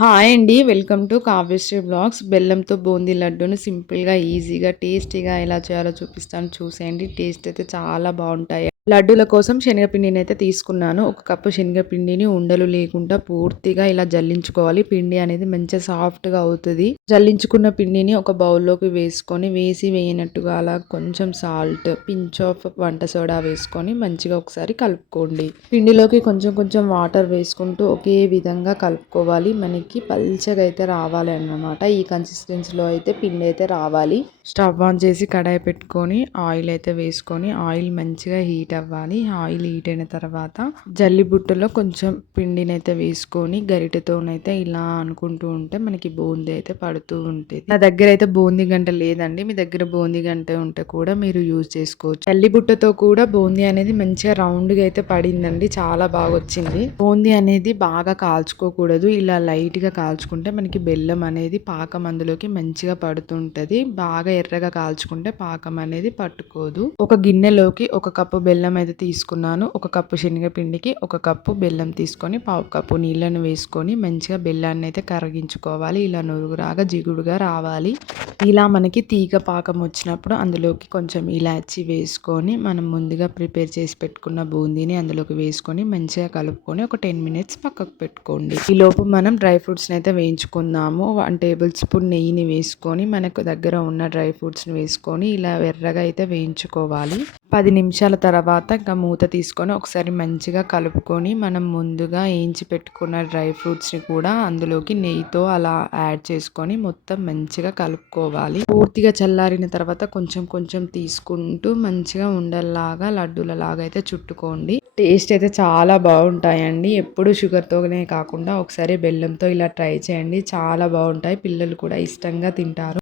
Hi అండి. Welcome to Kavyasri blogs. బెల్లంతో బూందీ లడ్డూని సింపుల్‌గా, ఈజీగా, టేస్టీగా ఎలా చేయాలో చూపిస్తాను చూసేయండి. టేస్ట్ అయితే చాలా బావుంటాయి. లడ్డూల కోసం శనగపిండినైతే తీసుకున్నాను. ఒక కప్పు శనగపిండిని ఉండలు లేకుండా పూర్తిగా ఇలా జల్లించుకోవాలి. పిండి అనేది మంచిగా సాఫ్ట్‌గా అవుతది. జల్లించుకున్న పిండిని ఒక బౌల్‌లోకి వేసుకొని, వేయనట్టుగా అలా కొంచెం సాల్ట్, పించ్ ఆఫ్ వంట సోడా వేసుకొని మంచిగా ఒకసారి కలుపుకోండి. పిండిలోకి కొంచెం కొంచెం వాటర్ వేసుకుంటూ ఒకే విధంగా కలుపుకోవాలి. మనకి పల్చగా అయితే రావాలి అన్నమాట. ఈ కన్సిస్టెన్సీలో అయితే పిండి అయితే రావాలి. స్టవ్ ఆన్ చేసి కడాయి పెట్టుకొని ఆయిల్ అయితే వేసుకొని ఆయిల్ మంచిగా హీట్ అవ్వాలి. ఆయిల్ హీట్ అయిన తర్వాత జల్లి బుట్టలో కొంచెం పిండిని అయితే వేసుకొని గరిటెతోనైతే ఇలా అనుకుంటూ ఉంటే మనకి బూందీ అయితే పడుతూ ఉంటుంది. నా దగ్గర అయితే బూందీ గంట లేదండి. మీ దగ్గర బూందీ గంట ఉంటే కూడా మీరు యూజ్ చేసుకోవచ్చు. జల్లి బుట్టతో కూడా బూందీ అనేది మంచిగా రౌండ్ గా అయితే పడిందండి. చాలా బాగా వచ్చింది. బూందీ అనేది బాగా కాల్చుకోకూడదు. ఇలా లైట్ గా కాల్చుకుంటే మనకి బెల్లం అనేది పాకం అందులోకి మంచిగా పడుతుంటది. బాగా ఎర్రగా కాల్చుకుంటే పాకం అనేది పట్టుకోదు. ఒక గిన్నెలోకి ఒక కప్పు బెల్లం అయితే తీసుకున్నాను. ఒక కప్పు శనగపిండికి ఒక కప్పు బెల్లం తీసుకొని పావు కప్పు నీళ్ళను వేసుకొని మంచిగా బెల్లాన్ని అయితే కరిగించుకోవాలి. ఇలా నురుగురాగా జిగుడుగా రావాలి. ఇలా మనకి తీగ పాకం వచ్చినప్పుడు అందులోకి కొంచెం ఇలాచి వేసుకొని మనం ముందుగా ప్రిపేర్ చేసి పెట్టుకున్న బూందీని అందులోకి వేసుకొని మంచిగా కలుపుకొని ఒక 10 మినిట్స్ పక్కకు పెట్టుకోండి. ఈ లోపు మనం డ్రై ఫ్రూట్స్ని అయితే వేయించుకుందాము. 1 టేబుల్ స్పూన్ నెయ్యిని వేసుకొని మనకు దగ్గర ఉన్న డ్రై ఫ్రూట్స్ని వేసుకొని ఇలా ఎర్రగా అయితే వేయించుకోవాలి. 10 నిమిషాల తర్వాత ఇంకా మూత తీసుకొని ఒకసారి మంచిగా కలుపుకొని మనం ముందుగా వేయించి పెట్టుకున్న డ్రై ఫ్రూట్స్ని కూడా అందులోకి నెయ్యితో అలా యాడ్ చేసుకొని మొత్తం మంచిగా కలుపుకోవాలి. పూర్తిగా చల్లారిన తర్వాత కొంచెం కొంచెం తీసుకుంటూ మంచిగా ఉండల్లాగా లడ్డూలలాగా అయితే చుట్టుకోండి. టేస్ట్ అయితే చాలా బాగుంటాయండి. ఎప్పుడు షుగర్తోనే కాకుండా ఒకసారి బెల్లంతో ఇలా ట్రై చేయండి. చాలా బాగుంటాయి. పిల్లలు కూడా ఇష్టంగా తింటారు.